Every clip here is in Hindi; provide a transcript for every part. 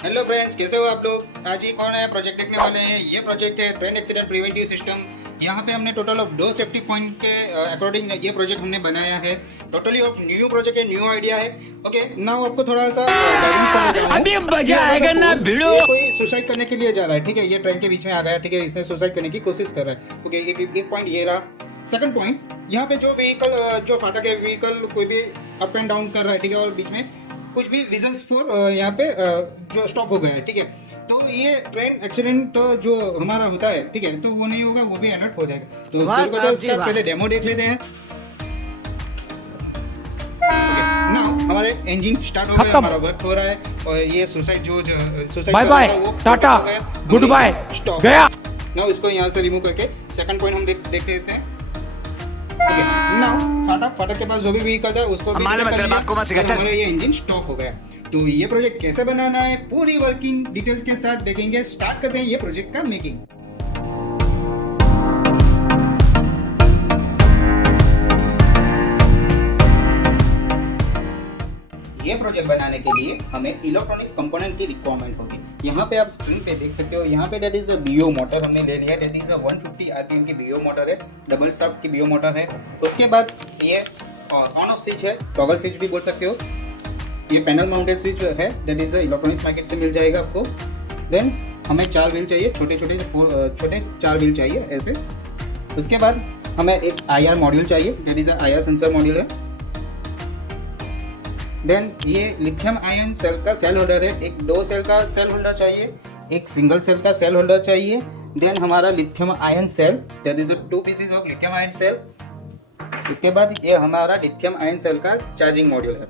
हेलो फ्रेंड्स, कैसे हो आप लोग। आज एक और नया प्रोजेक्ट देखने वाले हैं। ये प्रोजेक्ट है ट्रेन एक्सीडेंट प्रिवेंटिव सिस्टम। यहाँ पे हमने टोटल ऑफ 2 सेफ्टी पॉइंट के अकॉर्डिंग ये प्रोजेक्ट हमने बनाया है। टोटली ऑफ न्यू प्रोजेक्ट है, न्यू आइडिया है। ओके, नाउ आपको थोड़ा सा गाइडेंस करने जा रहा हूं। अभी मजा आएगा ना भिड़ो। कोई सुसाइड करने के लिए जा रहा है, ठीक है। ये ट्रेन के बीच में आ गया, ठीक है। इसने सुसाइड करने की कोशिश कर रहा है। ओके, एक पॉइंट ये रहा। सेकंड पॉइंट, यहाँ पे जो व्हीकल, जो फाटक है, व्हीकल कोई भी अप एंड डाउन कर रहा है, ठीक है। और बीच में कुछ भी रीजन फॉर यहाँ पे जो स्टॉप हो गया है, ठीक है। तो ये ट्रेन एक्सीडेंट जो हमारा होता है, ठीक है, तो वो नहीं होगा, वो भी अलर्ट हो जाएगा। तो उसका पहले डेमो देख लेते हैं। नाउ हमारे इंजन स्टार्ट हो गया, हमारा वर्क हो रहा है। और ये suicide bye bye, tata, good bye, stop गया। नाउ इसको यहाँ से रिमूव करके सेकंड पॉइंट हम देख लेते हैं। नाउ फाटक के पास जो भी व्हीकल था उसको हमारे मतलब आपको मत सिखा, चल। हमारा ये इंजन स्टॉप हो गया। तो ये प्रोजेक्ट कैसे बनाना है पूरी वर्किंग डिटेल्स के साथ देखेंगे। स्टार्ट करते हैं ये प्रोजेक्ट का मेकिंग। ये प्रोजेक्ट बनाने के लिए हमें इलेक्ट्रॉनिक्स कंपोनेंट की रिक्वायरमेंट होगी। यहाँ पे आप स्क्रीन पे देख सकते हो, यहाँ पे that is a BO motor हमने ले लिया। दैट इज अ 150 आरपीएम की बीओ मोटर है, डबल शाफ्ट की बीओ मोटर है। उसके बाद ये ऑन ऑफ स्विच है, टॉगल स्विच भी बोल सकते हो। ये पैनल माउंटेड स्विच है, दैट इज इलेक्ट्रॉनिक्स मार्केट से मिल जाएगा आपको। देन हमें 4 व्हील चाहिए, छोटे 4 व्हील चाहिए ऐसे। उसके बाद हमें एक IR मॉड्यूल चाहिए, that is IR sensor module है। देन ये लिथियम आयन सेल का सेल होल्डर है, एक 2 सेल का सेल होल्डर चाहिए, एक सिंगल सेल का सेल होल्डर चाहिए। देन हमारा lithium ion cell, that is 2 pieces of lithium ion cell. उसके बाद ये हमारा लिथियम आयन सेल का चार्जिंग मॉड्यूल है,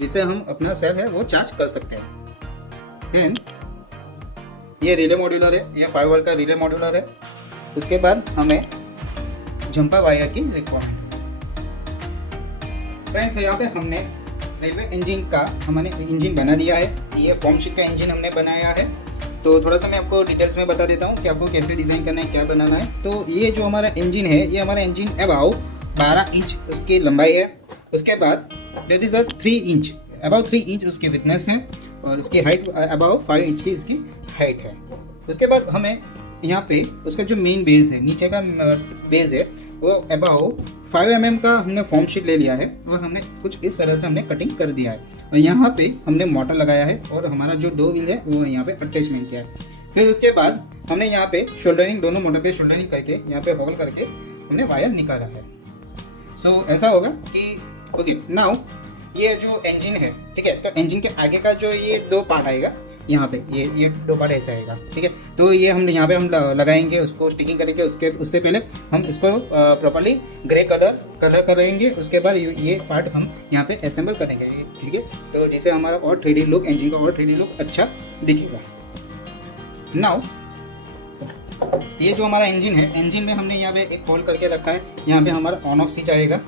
जिसे हम अपना सेल है वो चार्ज कर सकते हैं। देन ये रिले मॉड्यूलर है, ये 5 वोल्ट का रिले मॉड्यूलर है। उसके बाद हमें जंपर वायर की रिक्वायरमेंट। फ्रेंड्स, यहाँ पे हमने रेलवे इंजन का हमने इंजन बना दिया है। ये फॉर्म शीट का इंजन हमने बनाया है। तो थोड़ा सा मैं आपको डिटेल्स में बता देता हूँ कि आपको कैसे डिज़ाइन करना है, क्या बनाना है। तो ये जो हमारा इंजन है, ये हमारा इंजन अबाउ 12 इंच उसकी लंबाई है। उसके बाद that is 3 inch, about 3 inch उसकी विथनेस है। और उसकी हाइट अबाउ 5 इंच की इसकी हाइट है। उसके बाद हमें यहाँ पे उसका जो मेन बेस है, नीचे का बेस है, वो अबाउ 5 mm का हमने फॉर्म शीट ले लिया है। और हमने कुछ इस तरह से हमने कटिंग कर दिया है। और यहाँ पे हमने मोटर लगाया है और हमारा जो 2 व्हील है वो यहाँ पे अटैचमेंट किया है। फिर उसके बाद हमने यहाँ पे शोल्डरिंग, दोनों मोटर पे शोल्डरिंग करके यहाँ पे होल करके हमने वायर निकाला है। सो ऐसा होगा कि ओके, नाउ ये जो इंजन है, ठीक है, तो इंजन के आगे का जो ये 2 पार्ट आएगा, यहाँ पे ये 2 पार्ट ऐसा आएगा, ठीक है। तो ये हम यहाँ पे हम लगाएंगे, उसको स्टिकिंग करेंगे। उससे पहले हम इसको प्रॉपर्ली ग्रे कलर करेंगे। उसके बाद ये पार्ट हम यहाँ पे असेंबल करेंगे, ठीक है। तो जिससे हमारा और 3D लुक, इंजन का और 3D लुक अच्छा दिखेगा। नाउ ये जो हमारा इंजन है, इंजन में हमने यहाँ पे एक होल करके रखा है। यहाँ पे हमारा ऑन ऑफ स्विच आएगा।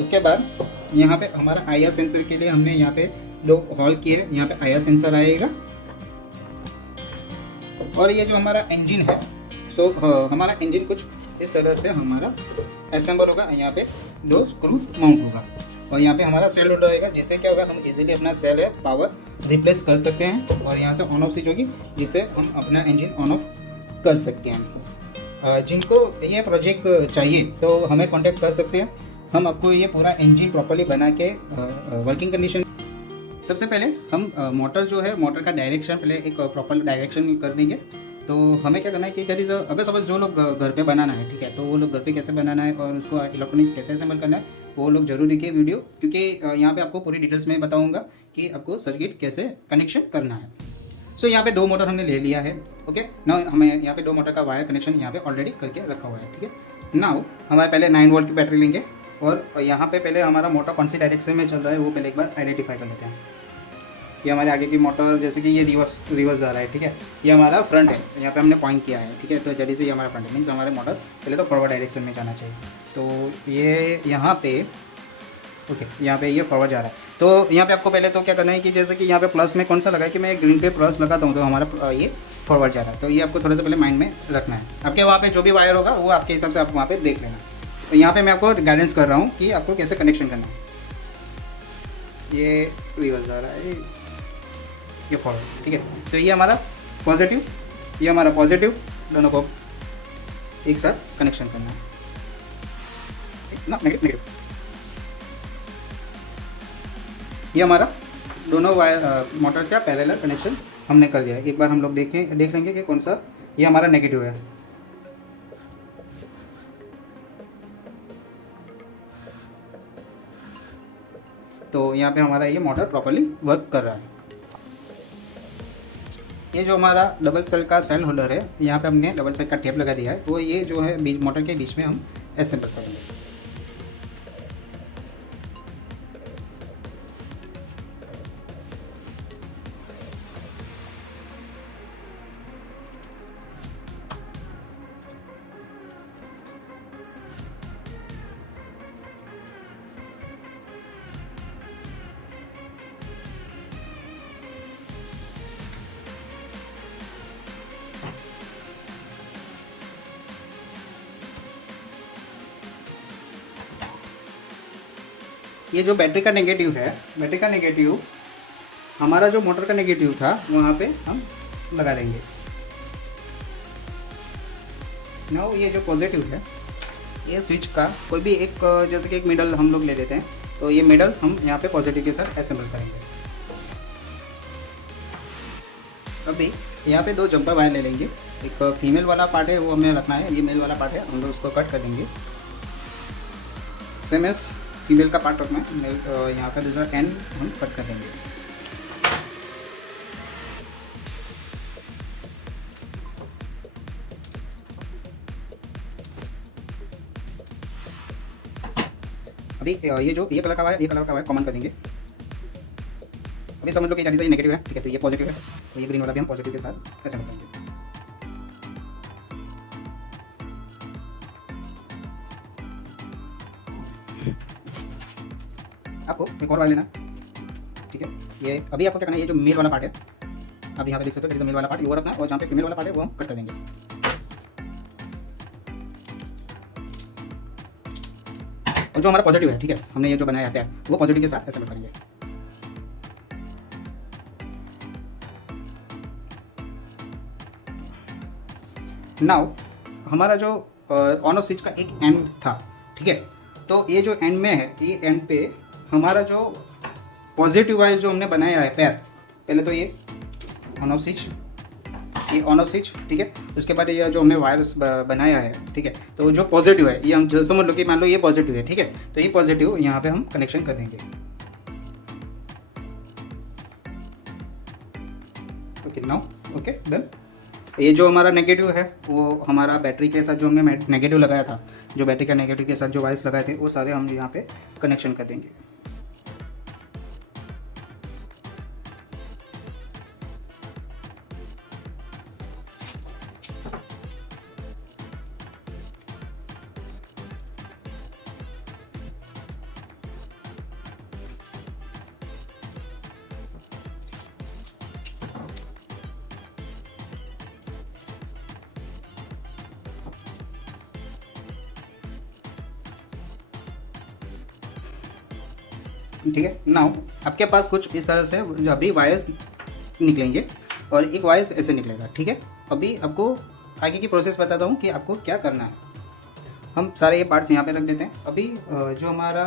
उसके बाद यहाँ पे हमारा IR सेंसर के लिए हमने यहाँ पे 2 होल किए, यहाँ पे IR सेंसर आएगा। और ये जो हमारा इंजन है, सो हमारा इंजन कुछ इस तरह से हमारा असेंबल होगा। यहाँ पे 2 स्क्रू माउंट होगा। और यहाँ पे हमारा सेल होल्डर रहेगा, जिससे क्या होगा, हम इजीली अपना सेल है पावर रिप्लेस कर सकते हैं। और यहाँ से ऑन ऑफ स्विच होगी, जिससे हम अपना इंजन ऑन ऑफ कर सकते हैं। जिनको ये प्रोजेक्ट चाहिए तो हमें कॉन्टेक्ट कर सकते हैं। हम आपको ये पूरा इंजन प्रॉपर्ली बना के वर्किंग कंडीशन। सबसे पहले हम मोटर जो है, मोटर का डायरेक्शन पहले एक प्रॉपर डायरेक्शन कर देंगे। तो हमें क्या करना है कि दैट इज अगर सपोज जो लोग घर पे बनाना है, ठीक है, तो वो लोग घर पे कैसे बनाना है और उसको इलेक्ट्रॉनिक्स कैसे असेंबल करना है, वो लोग जरूर देखिए वीडियो। क्योंकि यहाँ पे आपको पूरी डिटेल्स में बताऊँगा कि आपको सर्किट कैसे कनेक्शन करना है। सो यहाँ पे 2 मोटर हमने ले लिया है। ओके, नाउ हमें यहाँ पे 2 मोटर का वायर कनेक्शन यहाँ पे ऑलरेडी करके रखा हुआ है, ठीक है। नाउ हमारे पहले 9 वोल्ट की बैटरी लेंगे। और यहाँ पे पहले हमारा मोटर कौन सी डायरेक्शन में चल रहा है वो पहले एक बार आइडेंटिफाई कर लेते हैं। ये हमारे आगे की मोटर, जैसे कि ये रिवर्स जा रहा है, ठीक है। ये हमारा फ्रंट है, यहाँ पे हमने पॉइंट किया है, ठीक है। तो जल्दी से ये हमारा फ्रंट है, मीन्स हमारे मोटर पहले तो फॉरवर्ड डायरेक्शन में जाना चाहिए। तो ये यहाँ पे ओके, यहाँ पे ये फॉरवर्ड जा रहा है। तो यहाँ पे आपको पहले तो क्या करना है कि जैसे कि यहाँ पे प्लस में कौन सा लगा है कि मैं ग्रीन पे प्लस लगाता हूँ, तो हमारा ये फॉरवर्ड जा रहा है। तो ये आपको थोड़ा सा पहले माइंड में रखना है। आपके वहाँ पे जो भी वायर होगा वो आपके हिसाब से आप वहाँ पे देख लेना। तो यहाँ पे मैं आपको गाइडेंस कर रहा हूँ कि आपको कैसे कनेक्शन करना है। ये रिवर्स जा रहा है, ये फॉरवर्ड, ठीक है। तो ये हमारा पॉजिटिव, ये हमारा पॉजिटिव, दोनों को एक साथ कनेक्शन करना है ना, नेगेटिव। ये हमारा दोनों वायर मोटर से पैरेलल कनेक्शन हमने कर दिया है। एक बार हम लोग देख लेंगे कि कौन सा ये हमारा नेगेटिव है। तो यहाँ पे हमारा ये मोटर प्रॉपर्ली वर्क कर रहा है। ये जो हमारा डबल सेल का सेल होल्डर है, यहाँ पे हमने डबल सेल का टेप लगा दिया है, वो ये जो है मोटर के बीच में हम असेंबल करेंगे। ये जो बैटरी का नेगेटिव है, बैटरी का नेगेटिव हमारा जो मोटर का नेगेटिव था वहाँ पे हम लगा देंगे। नाउ ये जो पॉजिटिव है, ये स्विच का कोई भी एक, जैसे कि एक मिडल हम लोग ले लेते हैं, तो ये मिडल हम यहाँ पे पॉजिटिव के साथ असेंबल करेंगे। अभी यहाँ पे 2 जंपर वायर ले लेंगे। एक फीमेल वाला पार्ट है वो हमें रखना है, ये मेल वाला पार्ट है, हम लोग उसको कट कर देंगे। सेम एस फीमेल का पार्ट रखना है, मेल यहाँ पे दूसरा एंड हम कट कर देंगे। अभी ये जो ये कलर का वायर, ये कलर का वायर कॉमन कर देंगे। अभी समझ लो कि ये नेगेटिव है, ठीक है, तो ये पॉजिटिव है, तो ये ग्रीन वाला भी हम पॉजिटिव के साथ ऐसे करेंगे। आपको एक और वायर लेना है, ठीक है। ये अभी आपको क्या करना है, ये जो मेल वाला पार्ट है, अब यहाँ पे देख सकते हो, मेल वाला पार्ट ये वो रखना है, और जहाँ पे फीमेल वाला पार्ट है वो हम कट कर देंगे। और जो हमारा पॉजिटिव है, ठीक है, हमने ये जो बनाया है पैर, वो पॉजिटिव के साथ असेंबल करेंगे। नाउ हमारा जो ऑन ऑफ स्विच का एक एंड था, ठीक है, तो ये जो एंड में है, ये एंड पे हमारा जो पॉजिटिव वायर जो हमने बनाया है पैर, पहले तो ये ऑन ऑफ स्विच, ये ऑन ऑफ स्विच, ठीक है। उसके बाद ये जो हमने वायर्स बनाया है, ठीक है, तो जो पॉजिटिव है ये हम जो समझ लो कि मान लो ये पॉजिटिव है, ठीक है, तो ये पॉजिटिव यहाँ पे हम कनेक्शन कर देंगे। Okay, now okay done. ये जो हमारा नेगेटिव है वो हमारा बैटरी के साथ जो हमने नेगेटिव लगाया था, जो बैटरी का नेगेटिव के साथ जो वायर्स लगाए थे, वो सारे हम यहाँ पे कनेक्शन कर देंगे। ठीक है, नाउ आपके पास कुछ इस तरह से अभी वायर्स निकलेंगे और एक वायर्स ऐसे निकलेगा, ठीक है। अभी आपको आगे की प्रोसेस बताता हूँ कि आपको क्या करना है। हम सारे ये पार्ट्स यहाँ पे रख देते हैं। अभी जो हमारा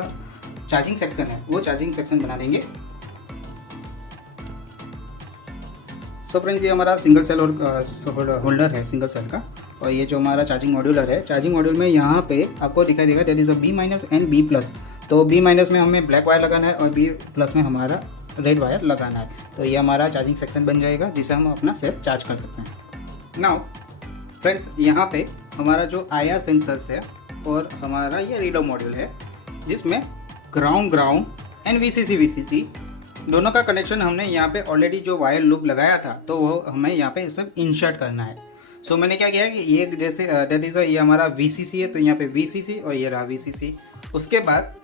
चार्जिंग सेक्शन है वो चार्जिंग सेक्शन बना देंगे। सो फ्रेंड्स, ये हमारा सिंगल सेल होल्डर है सिंगल सेल का, और ये जो हमारा चार्जिंग मॉड्यूलर है, चार्जिंग मॉड्यूल में यहाँ पे आपको दिखाई देगा there is a B- and B+। तो B- में हमें ब्लैक वायर लगाना है और B+ में हमारा रेड वायर लगाना है। तो ये हमारा चार्जिंग सेक्शन बन जाएगा जिसे हम अपना सेल चार्ज कर सकते हैं। नाउ फ्रेंड्स, यहाँ पे हमारा जो IR सेंसर्स है और हमारा ये रीडर मॉड्यूल है, जिसमें ग्राउंड एंड VCC दोनों का कनेक्शन हमने यहाँ पे ऑलरेडी जो वायर लूप लगाया था, तो वो हमें यहाँ पे सब इंसर्ट करना है। सो मैंने क्या किया है कि ये जैसे डेट इज़ ये हमारा VCC है, तो यहाँ पे VCC और ये रहा VCC। उसके बाद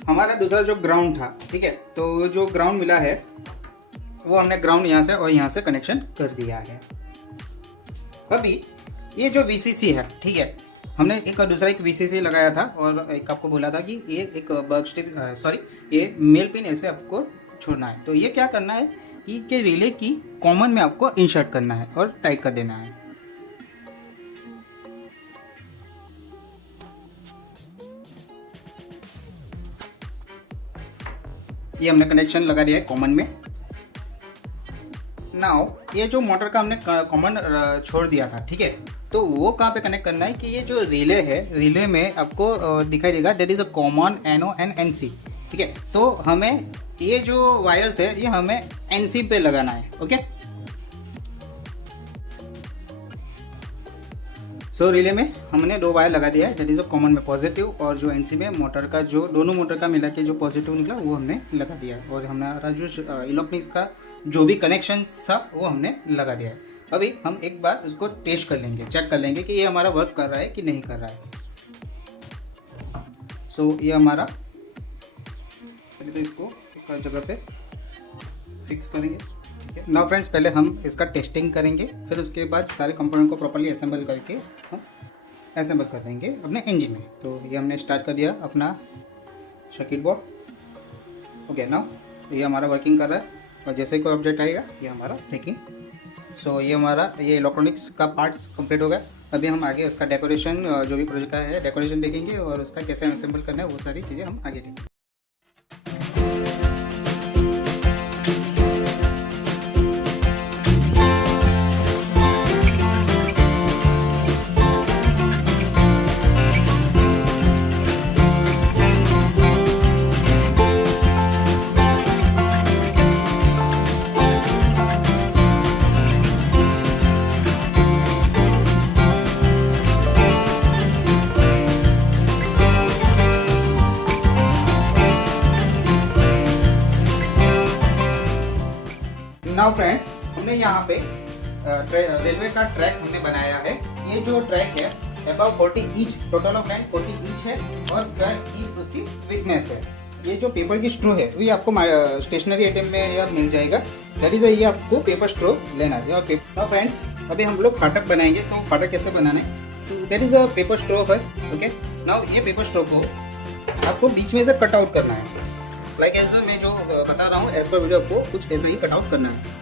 हमारा दूसरा जो ग्राउंड था, ठीक है, तो जो ग्राउंड मिला है वो हमने ग्राउंड यहाँ से और यहाँ से कनेक्शन कर दिया है। अभी ये जो VCC है, ठीक है, हमने एक VCC लगाया था और एक आपको बोला था कि ये एक बर्ग स्ट्रिप ये मेल पिन ऐसे आपको छोड़ना है। तो ये क्या करना है कि रिले की कॉमन में आपको इंसर्ट करना है और टाइट कर देना है। ये हमने कनेक्शन लगा दिया है कॉमन में। नाउ ये जो मोटर का हमने कॉमन छोड़ दिया था, ठीक है, तो वो कहाँ पे कनेक्ट करना है कि ये जो रिले है, रिले में आपको दिखाई देगा that is a common NO and NC, ठीक है। तो हमें ये जो वायर्स है ये हमें NC पे लगाना है, ओके। सो रिले में हमने 2 वायर लगा दिया है, दैट इज अ कॉमन में पॉजिटिव, और जो NC में मोटर का जो दोनों मोटर का मिला के जो पॉजिटिव निकला वो हमने लगा दिया है, और हमारा जो इलेक्ट्रॉनिक्स का जो भी कनेक्शन था वो हमने लगा दिया है। अभी हम एक बार उसको टेस्ट कर लेंगे, चेक कर लेंगे कि ये हमारा वर्क कर रहा है कि नहीं कर रहा है। सो ये हमारा, तो इसको एक जगह पे फिक्स करेंगे, ठीक है। नाउ फ्रेंड्स, पहले हम इसका टेस्टिंग करेंगे, फिर उसके बाद सारे कंपोनेंट को प्रॉपर्ली असेंबल करके हम असेंबल कर देंगे अपने इंजन में। तो ये हमने स्टार्ट कर दिया अपना सर्किट बोर्ड, ओके। नाउ ये हमारा वर्किंग कर रहा है, और जैसे कोई ऑब्जेक्ट आएगा ये हमारा ब्रेकिंग। सो ये हमारा ये इलेक्ट्रॉनिक्स का पार्ट्स कंप्लीट हो गया। अभी हम आगे उसका डेकोरेशन, जो भी प्रोजेक्ट का है डेकोरेशन देखेंगे, और उसका कैसे असेंबल करना है वो सारी चीज़ें हम आगे देखेंगे। नाउ फ्रेंड्स, हमने यहाँ पे रेलवे का ट्रैक हमने बनाया है। ये जो ट्रैक है about 40 inch, total of length 40 inch है, और 12 इंच उसकी विथनेस है। ये जो पेपर की स्ट्रो है वो आपको स्टेशनरी आइटम में या मिल जाएगा, दैट इज ये आपको पेपर स्ट्रो लेना है। और नाउ फ्रेंड्स, अभी हम लोग फाटक बनाएंगे, तो फाटक कैसे बनाना है, दैट इज अ पेपर स्ट्रो है, ओके। नाउ ये पेपर स्ट्रो को आपको बीच में से कट आउट करना है, लाइक ऐसे मैं जो बता रहा हूँ एज पर वीडियो, आपको कुछ ऐसे ही कट आउट करना है।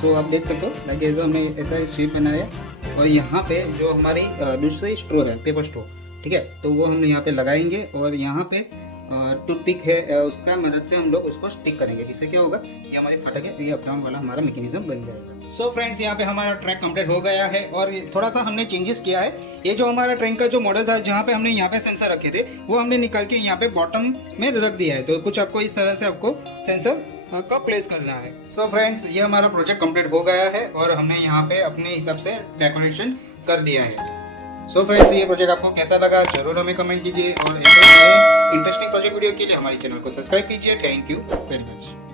सो आप देख सकते हो लाइक ऐसा हमने ऐसा शेप बनाया, और यहाँ पे जो हमारी दूसरी स्ट्रो है पेपर स्ट्रो, ठीक है, तो वो हम यहाँ पे लगाएंगे, और यहाँ पे टूथपिक है उसका मदद से हम लोग उसको स्टिक करेंगे, जिससे क्या होगा ये हमारी फाटक है, ये अपना वाला हमारा मैकेनिज्म बन जाएगा। सो फ्रेंड्स, यहाँ पे हमारा ट्रैक कंप्लीट हो गया है, और थोड़ा सा हमने चेंजेस किया है। ये जो हमारा ट्रेन का जो मॉडल था, जहाँ पे हमने यहाँ पे सेंसर रखे थे, वो हमने निकाल के यहाँ पे बॉटम में रख दिया है। तो कुछ आपको इस तरह से आपको सेंसर का प्लेस करना है। सो फ्रेंड्स, ये हमारा प्रोजेक्ट कंप्लीट हो गया है, और हमने यहाँ पे अपने हिसाब से डेकोरेशन कर दिया है। सो फ्रेंड्स, ये प्रोजेक्ट आपको कैसा लगा जरूर हमें कमेंट कीजिए, और ऐसे इंटरेस्टिंग प्रोजेक्ट वीडियो के लिए हमारे चैनल को सब्सक्राइब कीजिए। Thank you very much.